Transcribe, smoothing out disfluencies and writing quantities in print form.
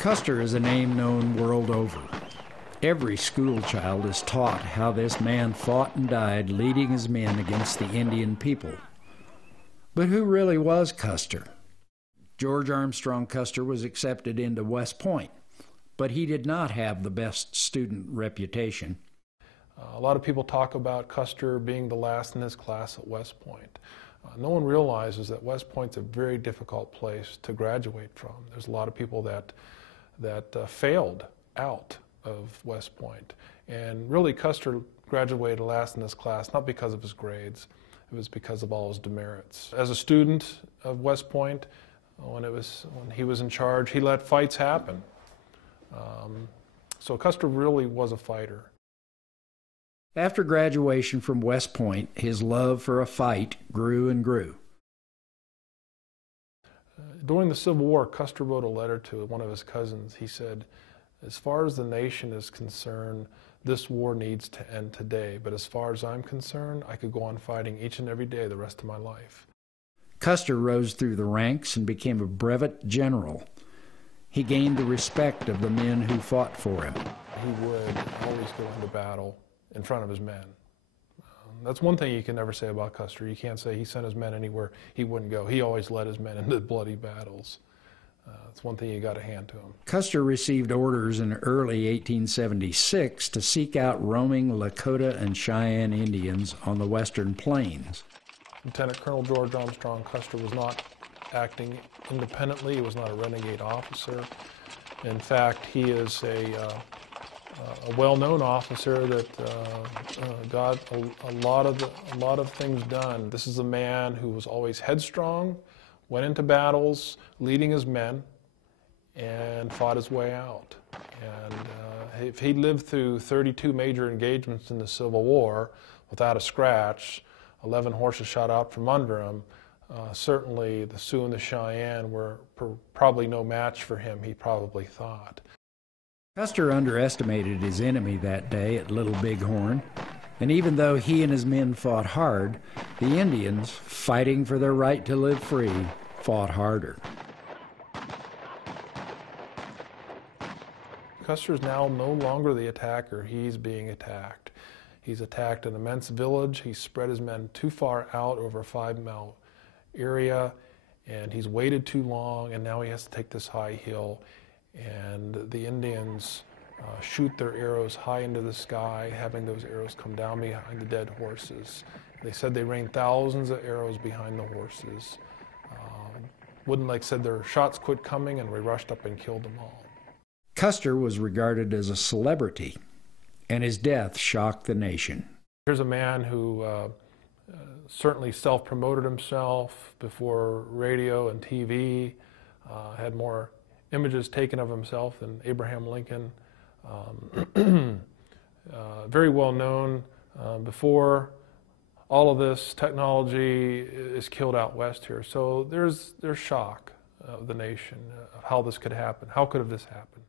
Custer is a name known world over. Every school child is taught how this man fought and died leading his men against the Indian people. But who really was Custer? George Armstrong Custer was accepted into West Point, but he did not have the best student reputation. A lot of people talk about Custer being the last in his class at West Point. No one realizes that West Point's a very difficult place to graduate from. There's a lot of people that failed out of West Point. And really Custer graduated last in his class, not because of his grades, it was because of all his demerits. As a student of West Point, when he was in charge, he let fights happen. So Custer really was a fighter. After graduation from West Point, his love for a fight grew and grew. During the Civil War, Custer wrote a letter to one of his cousins. He said, "As far as the nation is concerned, this war needs to end today, but as far as I'm concerned, I could go on fighting each and every day the rest of my life." Custer rose through the ranks and became a brevet general. He gained the respect of the men who fought for him. He would always go into battle in front of his men. That's one thing you can never say about Custer. You can't say he sent his men anywhere he wouldn't go. He always led his men into bloody battles. That's one thing you got to hand to him. Custer received orders in early 1876 to seek out roaming Lakota and Cheyenne Indians on the western plains. Lieutenant Colonel George Armstrong Custer was not acting independently. He was not a renegade officer. In fact, he is a well-known officer that got a lot of things done. This is a man who was always headstrong, went into battles, leading his men, and fought his way out. And if he lived through 32 major engagements in the Civil War without a scratch, 11 horses shot out from under him, certainly the Sioux and the Cheyenne were probably no match for him, he probably thought. Custer underestimated his enemy that day at Little Bighorn, and even though he and his men fought hard, the Indians, fighting for their right to live free, fought harder. Custer is now no longer the attacker, he's being attacked. He's attacked an immense village, he's spread his men too far out over a 5-mile area, and he's waited too long, and now he has to take this high hill. And the Indians shoot their arrows high into the sky, having those arrows come down behind the dead horses. They said they rained thousands of arrows behind the horses. Wooden Lake said their shots quit coming, and we rushed up and killed them all. Custer was regarded as a celebrity, and his death shocked the nation. Here's a man who certainly self-promoted himself before radio and TV, had more images taken of himself than Abraham Lincoln. Very well known. Before all of this technology is killed out west here. So there's shock of the nation of how this could happen. How could this happen?